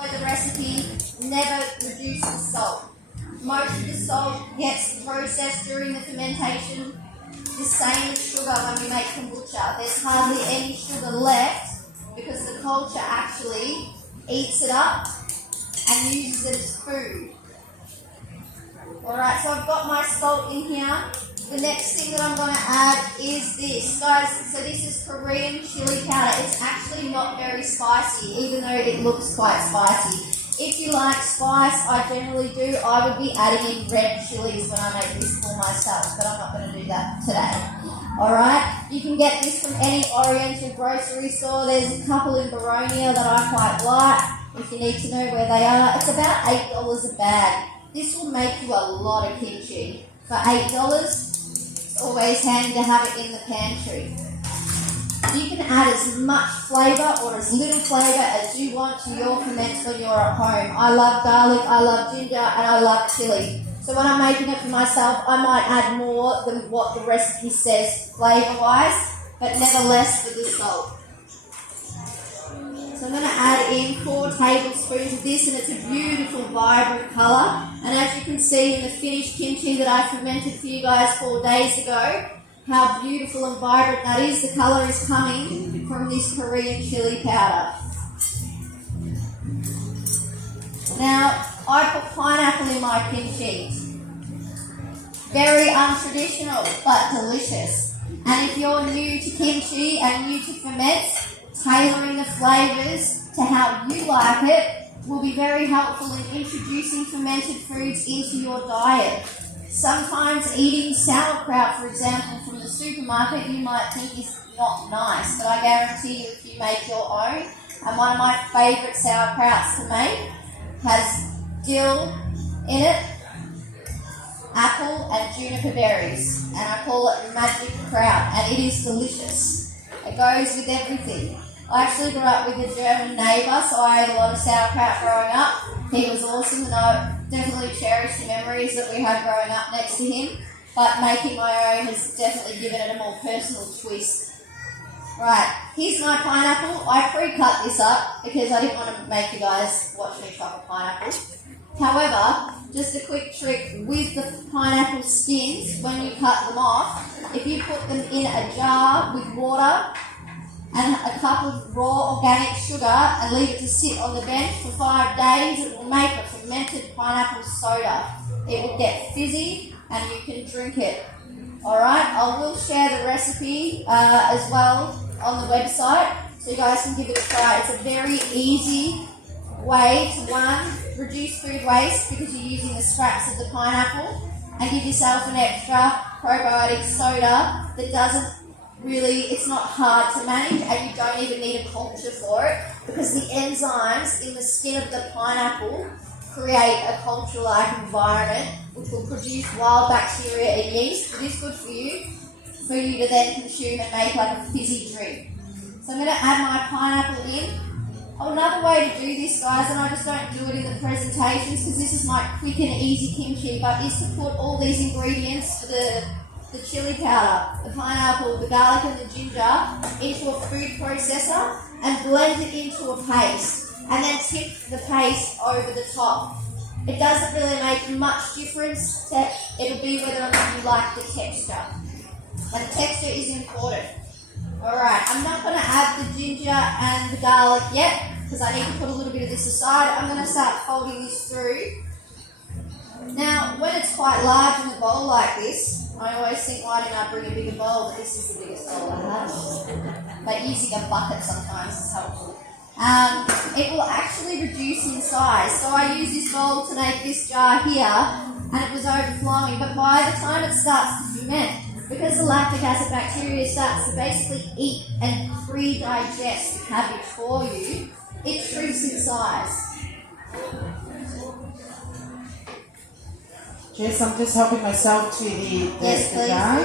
The recipe, never reduce the salt. Most of the salt gets processed during the fermentation. The same as sugar when we make kombucha. There's hardly any sugar left because the culture actually eats it up and uses it as food. Alright, so I've got my salt in here. The next thing that I'm going to add is this. Guys, so this is Korean chili powder. It's actually not very spicy, even though it looks quite spicy. If you like spice, I generally do. I would be adding in red chilies when I make this for myself, but I'm not going to do that today. Alright, you can get this from any Oriental grocery store. There's a couple in Baronia that I quite like, if you need to know where they are. It's about $8 a bag. This will make you a lot of kimchi. For $8, it's always handy to have it in the pantry. You can add as much flavour or as little flavour as you want to your ferments when you're at home. I love garlic, I love ginger, and I love chilli. So when I'm making it for myself, I might add more than what the recipe says flavour-wise, but never less for the salt. So I'm going to add in 4 tablespoons of this, and it's a beautiful, vibrant colour. And as you can see in the finished kimchi that I fermented for you guys 4 days ago, how beautiful and vibrant that is. The colour is coming from this Korean chili powder. Now, I put pineapple in my kimchi. Very untraditional, but delicious. And if you're new to kimchi and new to ferments, tailoring the flavours to how you like it will be very helpful in introducing fermented foods into your diet. Sometimes eating sauerkraut, for example, from the supermarket, you might think is not nice, but I guarantee you if you make your own, and one of my favourite sauerkrauts to make has dill in it, apple and juniper berries, and I call it magic kraut, and it is delicious. It goes with everything. I actually grew up with a German neighbour, so I ate a lot of sauerkraut growing up. He was awesome, and I definitely cherish the memories that we had growing up next to him. But making my own has definitely given it a more personal twist. Right, here's my pineapple. I pre-cut this up because I didn't want to make you guys watch me chop a pineapple. However, just a quick trick with the pineapple skins, when you cut them off, if you put them in a jar with water and a cup of raw organic sugar and leave it to sit on the bench for 5 days, it will make a fermented pineapple soda. It will get fizzy and you can drink it. Alright, I will share the recipe as well on the website so you guys can give it a try. It's a very easy way to, one, reduce food waste because you're using the scraps of the pineapple, and give yourself an extra probiotic soda that doesn't really, it's not hard to manage, and you don't even need a culture for it because the enzymes in the skin of the pineapple create a culture-like environment which will produce wild bacteria and yeast that is good for you to then consume and make like a fizzy drink. So I'm going to add my pineapple in. Oh, another way to do this, guys, and I just don't do it in the presentations because this is my quick and easy kimchi, but is to put all these ingredients for the chili powder, the pineapple, the garlic and the ginger into a food processor and blend it into a paste and then tip the paste over the top. It doesn't really make much difference. It'll be whether or not you like the texture. And the texture is important. Alright, I'm not going to add the ginger and the garlic yet because I need to put a little bit of this aside. I'm going to start folding this through. Now, when it's quite large in a bowl like this, I always think, why didn't I bring a bigger bowl? But this is the biggest bowl I have. But using a bucket sometimes is helpful. It will actually reduce in size. So I use this bowl to make this jar here, and it was overflowing. But by the time it starts to ferment, because the lactic acid bacteria starts to basically eat and pre-digest the cabbage for you, it shrinks in size. Jess, I'm just helping myself to the jar.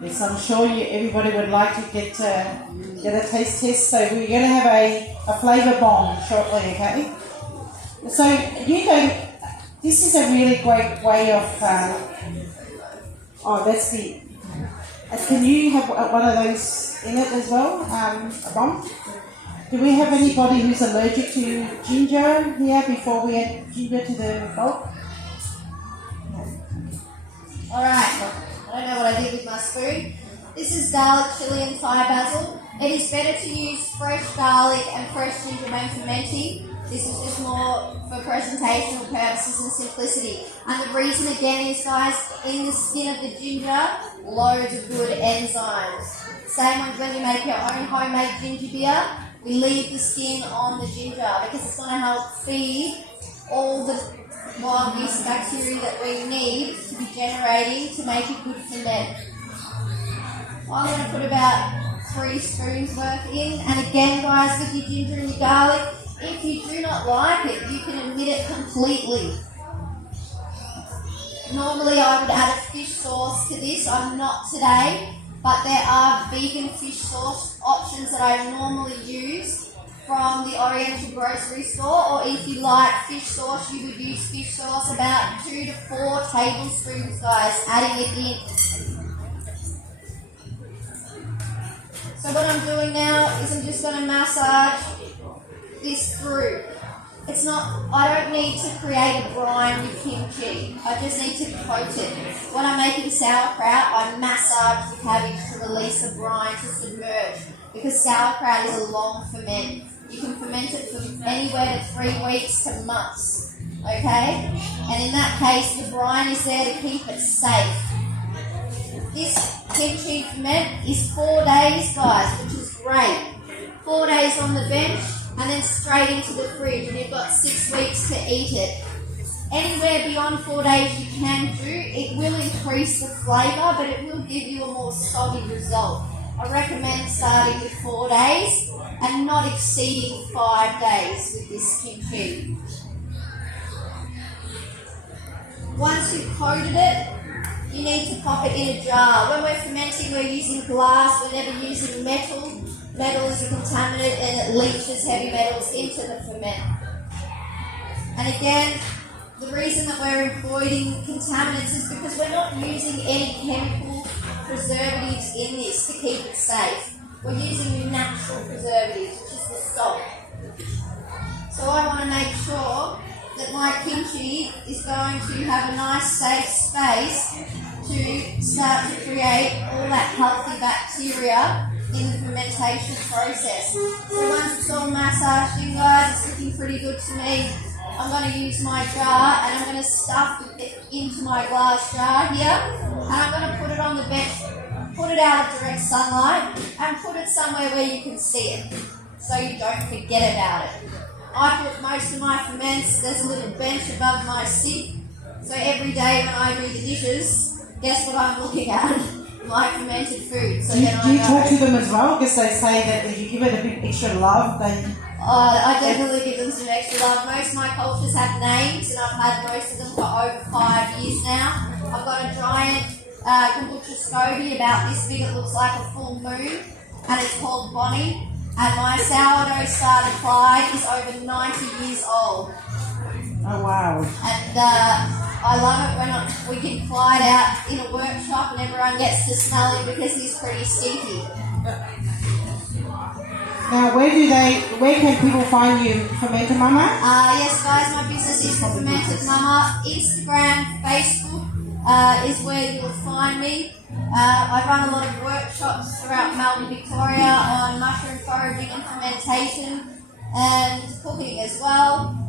Yes, I'm sure everybody would like to get a taste test. So we're going to have a flavour bomb shortly, okay? So this is a really great way of, can you have one of those in it as well, a bomb? Do we have anybody who's allergic to ginger here before we add ginger to the bulk? Alright, I don't know what I did with my spoon. This is garlic, chilli and Thai basil. It is better to use fresh garlic and fresh ginger when fermenting. This is just more for presentational purposes and simplicity. And the reason again is, guys, in the skin of the ginger, loads of good enzymes. Same when you make your own homemade ginger beer, we leave the skin on the ginger because it's going to help feed all the wild yeast bacteria that we need to be generating to make a good ferment. I'm going to put about 3 spoons worth in. And again, guys, with your ginger and your garlic, if you do not like it, you can omit it completely. Normally I would add a fish sauce to this. I'm not today, but there are vegan fish sauce options that I normally use from the Oriental grocery store, or if you like fish sauce, you would use fish sauce about 2 to 4 tablespoons, guys, adding it in. So what I'm doing now is I'm just going to massage this through. I don't need to create a brine with kimchi. I just need to coat it. When I'm making sauerkraut, I massage the cabbage to release the brine to submerge, because sauerkraut is a long ferment. You can ferment it for anywhere to 3 weeks to months, okay? And in that case, the brine is there to keep it safe. This kimchi ferment is 4 days, guys, which is great. 4 days on the bench, and then straight into the fridge, and you've got 6 weeks to eat it. Anywhere beyond 4 days you can do. It will increase the flavour, but it will give you a more soggy result. I recommend starting with 4 days and not exceeding 5 days with this kimchi. Once you've coated it, you need to pop it in a jar. When we're fermenting, we're using glass, we're never using metal. Metal is a contaminant and it leaches heavy metals into the ferment. And again, the reason that we're avoiding contaminants is because we're not using any chemical preservatives in this to keep it safe. We're using natural preservatives, which is the salt. So I want to make sure that my kimchi is going to have a nice safe space to start to create all that healthy bacteria in the fermentation process. So once it's all massaged in, guys, it's looking pretty good to me. I'm going to use my jar and I'm going to stuff it into my glass jar here, and I'm going to put it on the bench, put it out of direct sunlight, and put it somewhere where you can see it so you don't forget about it. I put most of my ferments, there's a little bench above my sink, so every day when I do the dishes, guess what I'm looking at? My fermented food. So do you talk to them as well? Because they say that if you give it a bit extra love, then... I definitely give them some extra love. Most of my cultures have names, and I've had most of them for over 5 years now. I've got a giant kombucha SCOBY about this big, it looks like a full moon, and it's called Bonnie. And my sourdough starter Clyde is over 90 years old. Oh wow. And I love it when we can Clyde out in a workshop and everyone gets to smell him because he's pretty stinky. Now, where can people find you, Fermented Mama? Yes, guys, my business is the Fermented Mama. Instagram, Facebook is where you'll find me. I run a lot of workshops throughout Melbourne, Victoria on mushroom foraging and fermentation and cooking as well.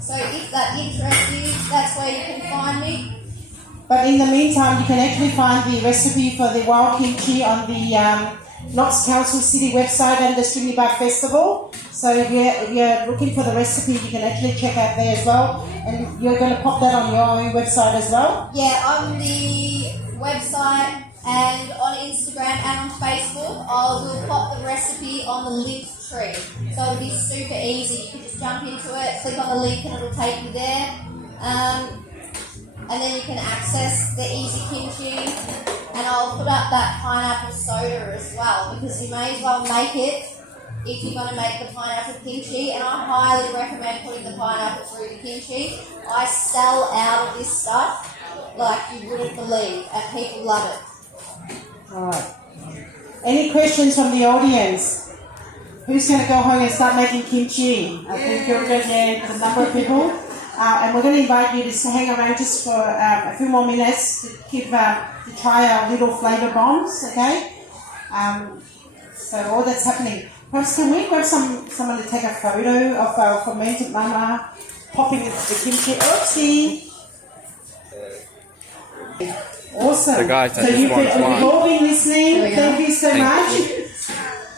So if that interests you, that's where you can find me. But in the meantime, you can actually find the recipe for the wild kimchi on the Knox Council City website and the Stringybark Festival. So if you're looking for the recipe, you can actually check out there as well. And you're going to pop that on your own website as well? Yeah, on the website and on Instagram and on Facebook, we'll pop the recipe on the link tree. So it'll be super easy. You can just jump into it, click on the link and it'll take you there. And then you can access the easy kimchi. And I'll put up that pineapple soda as well, because you may as well make it if you're going to make the pineapple kimchi. And I highly recommend putting the pineapple through the kimchi. I sell out of this stuff like you wouldn't believe, and people love it. All right. Any questions from the audience? Who's going to go home and start making kimchi? I think you're good. Yeah, there's a number of people. And we're going to invite you to hang around just for a few more minutes to try our little flavour bombs, okay? So all that's happening. Perhaps can we grab someone to take a photo of our fermented mama popping into the kimchi? Oopsie! Awesome. So guys, so you've all been listening. Thank you so much.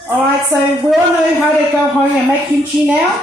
All right, so we all know how to go home and make kimchi now.